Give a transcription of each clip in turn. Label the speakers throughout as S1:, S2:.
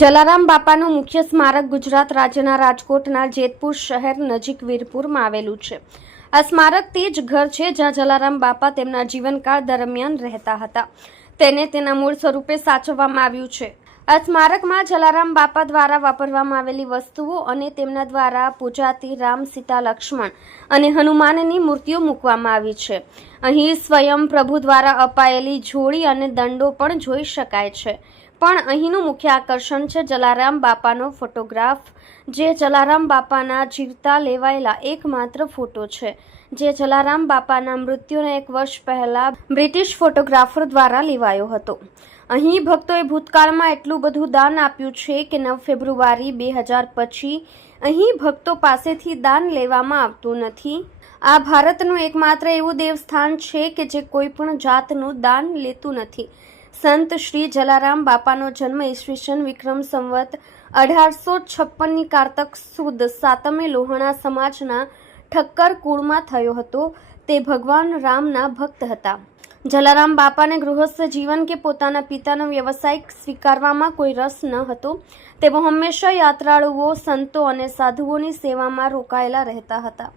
S1: જલારામ બાપાનું મુખ્ય સ્મારક ગુજરાત રાજ્યના રાજકોટના જેતપુર શહેર નજીક વીરપુરમાં આવેલું છે. આ સ્મારક તે જ ઘર છે જ્યાં જલારામ બાપા તેમના જીવનકાળ દરમિયાન રહેતા હતા. તેને તેના મૂળ સ્વરૂપે સાચવવામાં આવ્યું છે. આ સ્મારકમાં જલારામ બાપા દ્વારા વાપરવામાં આવેલી વસ્તુઓ અને તેમના દ્વારા પૂજાતી રામ સીતા લક્ષ્મણ અને હનુમાનની મૂર્તિઓ મૂકવામાં આવી છે. અહીં સ્વયં પ્રભુ દ્વારા અપાયેલી જોડી અને દંડો પણ જોઈ શકાય છે. પણ અહીંનું મુખ્ય આકર્ષણ છે જલારામ બાપાનો ફોટોગ્રાફ, જે જલારામ બાપાના જીવતા લેવાયેલા એકમાત્ર ફોટો છે. જે જલારામ બાપાના મૃત્યુના એક વર્ષ પહેલા બ્રિટિશ ફોટોગ્રાફર દ્વારા લેવાયો હતો. અહીં ભક્તોએ ભૂતકાળમાં એટલું બધું દાન આપ્યું છે કે નવ ફેબ્રુઆરી બે હજાર પછી અહીં ભક્તો પાસેથી દાન લેવામાં આવતું નથી. આ ભારતનું એકમાત્ર એવું દેવસ્થાન છે કે જે કોઈ પણ જાતનું દાન લેતું નથી. સંત શ્રી જલારામ બાપાનો જન્મ ઈસવીસન વિક્રમ સંવત અઢારસો છપ્પનની કારતક સુદ સાતમે લોહણા સમાજના ઠક્કર કુળમાં થયો હતો. તે ભગવાન રામના ભક્ત હતા. જલારામ બાપાને ગૃહસ્થ જીવન કે પોતાના પિતાનો વ્યવસાયિક સ્વીકારવામાં કોઈ રસ ન હતો. તેઓ હંમેશા યાત્રાળુઓ, સંતો અને સાધુઓની સેવામાં રોકાયેલા રહેતા હતા.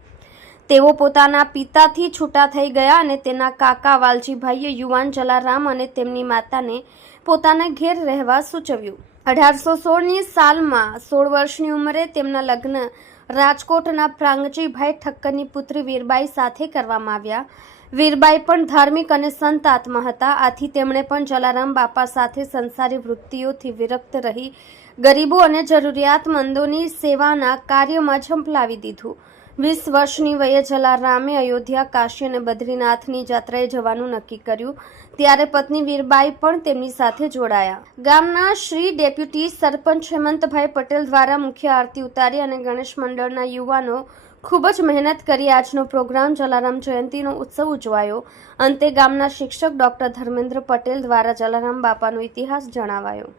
S1: તેઓ પોતાના પિતાથી છૂટા થઈ ગયા અને તેના કાકા વાલજીભાઈએ યુવાન જલારામ અને તેમની માતાને પોતાના ઘેર રહેવા સૂચવ્યું. અઢારસો સોળની સાલમાં સોળ વર્ષની ઉંમરે તેમના લગ્ન રાજકોટના પ્રાંગજીભાઈ ઠક્કરની પુત્રી વીરબાઈ સાથે કરવામાં આવ્યા. વીરબાઈ પણ ધાર્મિક અને સંત આત્મા હતા. આથી તેમણે પણ જલારામ બાપા સાથે સંસારી વૃત્તિઓથી વિરક્ત રહી, ગરીબો અને જરૂરિયાતમંદોની સેવાના કાર્યમાં ઝંપલાવી દીધું. વીસ વર્ષની વયે જલારામે અયોધ્યા, કાશી અને બદ્રીનાથની જાત્રાએ જવાનું નક્કી કર્યું. ત્યારે પત્ની વીરબાઈ પણ તેમની સાથે જોડાયા. ગામના શ્રી ડેપ્યુટી સરપંચ હેમંતભાઈ પટેલ દ્વારા મુખ્ય આરતી ઉતારી અને ગણેશ મંડળના યુવાનો ખૂબ જ મહેનત કરી આજનો પ્રોગ્રામ જલારામ જયંતિનો ઉત્સવ ઉજવાયો. અંતે ગામના શિક્ષક ડોક્ટર ધર્મેન્દ્ર પટેલ દ્વારા જલારામ બાપાનો ઇતિહાસ જણાવાયો.